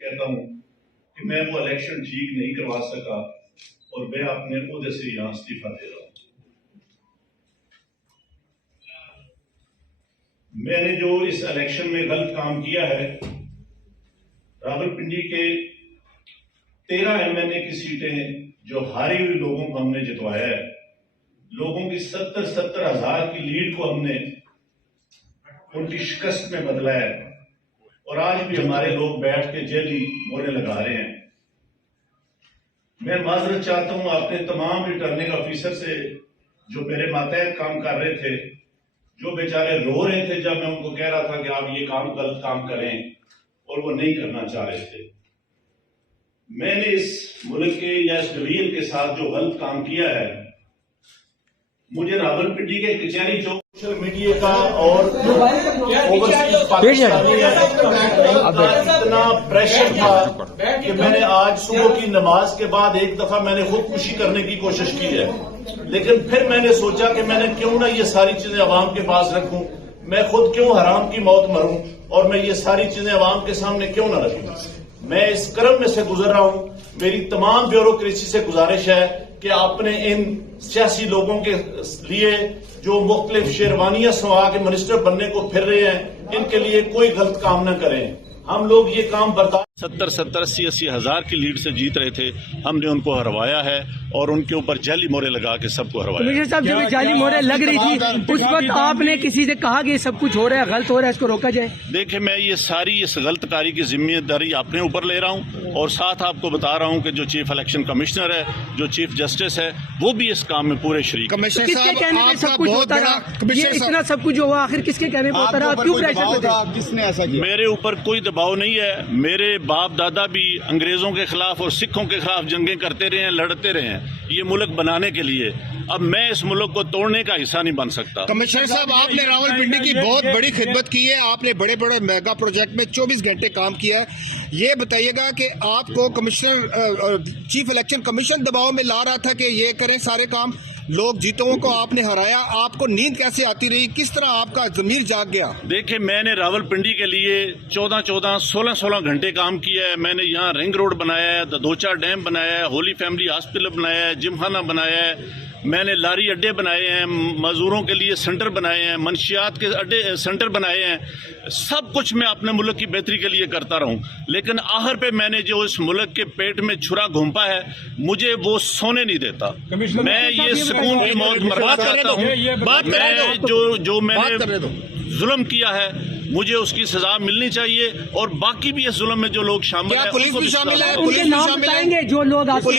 کہتا ہوں کہ میں وہ الیکشن ٹھیک نہیں کروا سکا اور میں اپنے عہدے سے یہاں استعفیٰ دے رہا ہوں۔ میں نے جو اس الیکشن میں غلط کام کیا ہے، راولپنڈی کے 13 MNA کی سیٹیں جو ہاری ہوئی لوگوں کو ہم نے جتوایا ہے، لوگوں کی 70 ہزار کی لیڈ کو ہم نے ان کی شکست میں بدلا ہے، اور آج بھی ہمارے لوگ بیٹھ کے جیلی مورے لگا رہے ہیں۔ میں معذرت چاہتا ہوں اپنے تمام ریٹرننگ آفیسر سے جو میرے ماتحت کام کر رہے تھے، جو بیچارے رو رہے تھے جب میں ان کو کہہ رہا تھا کہ آپ یہ غلط کام کریں اور وہ نہیں کرنا چاہ رہے تھے۔ میں نے اس ملک کے یا اس ڈویژن کے ساتھ جو غلط کام کیا ہے، مجھے راولپنڈی کے کچہری چوک سوشل میڈیا کا اور اتنا پریشر تھا کہ میں نے آج صبح کی نماز کے بعد ایک دفعہ میں نے خودکشی کرنے کی کوشش کی ہے، لیکن پھر میں نے سوچا کہ میں نے کیوں نہ یہ ساری چیزیں عوام کے پاس رکھوں، میں خود کیوں حرام کی موت مروں اور میں یہ ساری چیزیں عوام کے سامنے کیوں نہ رکھوں۔ میں اس کرم میں سے گزر رہا ہوں۔ میری تمام بیوروکریسی سے گزارش ہے کہ اپنے ان سیاسی لوگوں کے لیے جو مختلف شیروانیاں سوا کے منسٹر بننے کو پھر رہے ہیں، ان کے لیے کوئی غلط کام نہ کریں۔ ہم لوگ یہ کام برداشت 70 ہزار کی لیڈ سے جیت رہے تھے، ہم نے ان کو ہروایا ہے اور ان کے اوپر جعلی مورے لگا کے سب کو ہروایا۔ کمشنر صاحب، جب جعلی مورے لگ رہی تھی اس وقت آپ نے کسی سے کہا کہ یہ سب کچھ ہو رہا ہے، غلط ہو رہا ہے، اس کو روکا جائے؟ دیکھیں، میں یہ ساری اس غلط کاری کی ذمہ داری اپنے اوپر لے رہا ہوں، اور ساتھ آپ کو بتا رہا ہوں کہ جو چیف الیکشن کمشنر ہے، جو چیف جسٹس ہے، وہ بھی اس کام میں پورے شریک ہیں۔ کس کے کہنے میں سب کچھ ہوتا رہا؟ یہ اتنا سب کچھ ہوا آخر کس کے کہنے میں ہوتا رہا؟ کیوں پریشر دیتے؟ کس نے ایسا کیا؟ میرے اوپر کوئی دباؤ نہیں ہے۔ میرے باپ دادا بھی انگریزوں کے خلاف اور سکھوں کے خلاف جنگیں کرتے رہے ہیں، لڑتے رہے ہیں یہ ملک بنانے کے لیے۔ اب میں اس ملک کو توڑنے کا حصہ نہیں بن سکتا۔ کمشنر صاحب، آپ نے راولپنڈی کی بہت بڑی خدمت کی ہے، آپ نے بڑے بڑے میگا پروجیکٹ میں 24 گھنٹے کام کیا ہے۔ یہ بتائیے گا کہ آپ کو کمشنر چیف الیکشن کمیشن دباؤ میں لا رہا تھا کہ یہ کریں سارے کام، لوگ جیتوں کو آپ نے ہرایا، آپ کو نیند کیسے آتی رہی؟ کس طرح آپ کا ضمیر جاگ گیا؟ دیکھیں، میں نے راولپنڈی کے لیے 16 گھنٹے کام کیا ہے۔ میں نے یہاں رنگ روڈ بنایا ہے، دوچا ڈیم بنایا ہے، ہولی فیملی ہاسپٹل بنایا ہے، جم خانہ بنایا ہے، میں نے لاری اڈے بنائے ہیں، مزدوروں کے لیے سینٹر بنائے ہیں، منشیات کے اڈے سینٹر بنائے ہیں۔ سب کچھ میں اپنے ملک کی بہتری کے لیے کرتا رہوں، لیکن آخر پہ میں نے جو اس ملک کے پیٹ میں چھرا گھونپا ہے، مجھے وہ سونے نہیں دیتا۔ میں یہ سکون کی موت مرنا چاہتا ہوں۔ میں جو میں نے ظلم کیا ہے، مجھے اس کی سزا ملنی چاہیے، اور باقی بھی اس ظلم میں جو لوگ شامل ہیں، پولیس بھی شامل ہے؟ ان کے نام بتائیں گے جو لوگ آپ کو